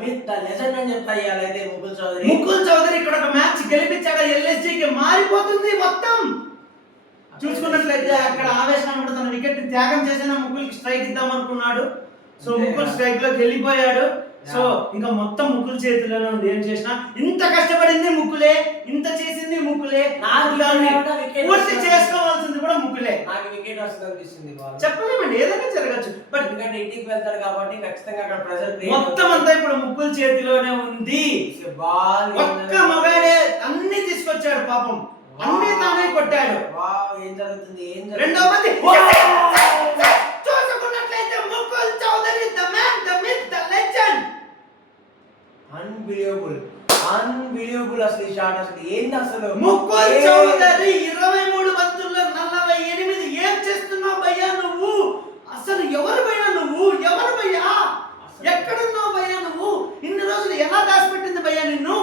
Myth the legend అని చెప్తా ఇయాలైతే ముకుల్ చౌదరి ఇక్కడ ఒక మ్యాచ్ గెలిపించాక ఎల్ఎస్జీకి మారిపోతుంది మొత్తం. చూసుకున్నట్లయితే అక్కడ ఆవేశం తన వికెట్ ని త్యాగం చేసిన ముకుల్కి స్ట్రైక్ ఇద్దాం అనుకున్నాడు. సో ముకుల్ స్ట్రైక్ లోకి వెళ్ళిపోయాడు. సో ఇంకా మొత్తం ముకుల్ చేతిలోనే ఉంది. ఏం చేసినా ఇంత కష్టపడింది ముకులే, ఇంత చేసింది ముకులే, పూర్తి చేసుకోవాల్సింది కూడా ముకులే. నాకు వికెట్ వస్తుంది అనిపిస్తుంది. చెప్పలేమండి, ఏదైనా జరగచ్చు. బట్ ఎందుకంటే ఇంటికి వెళ్తాడు కాబట్టి ఖచ్చితంగా అక్కడ ప్రెజర్ మొత్తం అంతా ఇప్పుడు ముకుల్ చేతిలోనే ఉంది. ఒక్క మగాడే అన్ని తీసుకొచ్చాడు పాపం, అన్ని తానే కొట్టాడు. ఏం జరుగుతుంది రెండో మంది చూసుకున్నట్లయితే Mukul Chaudhary the man the myth the legend. Unbelievable అసలు ఈ షాట్ అసలు ఏంది అసలు. ముకుల్ చౌదరి 23 బంతుల్లో 48. ఏం చేస్తున్నావు భయ్యా నువ్వు? అసలు ఎవరు భయ్యా నువ్వు? ఎవరు భయ్యా? ఎక్కడున్నావు భయ్యా నువ్వు? ఇన్ని రోజులు ఎలా దాచిపెట్టింది భయ్యా నిన్ను?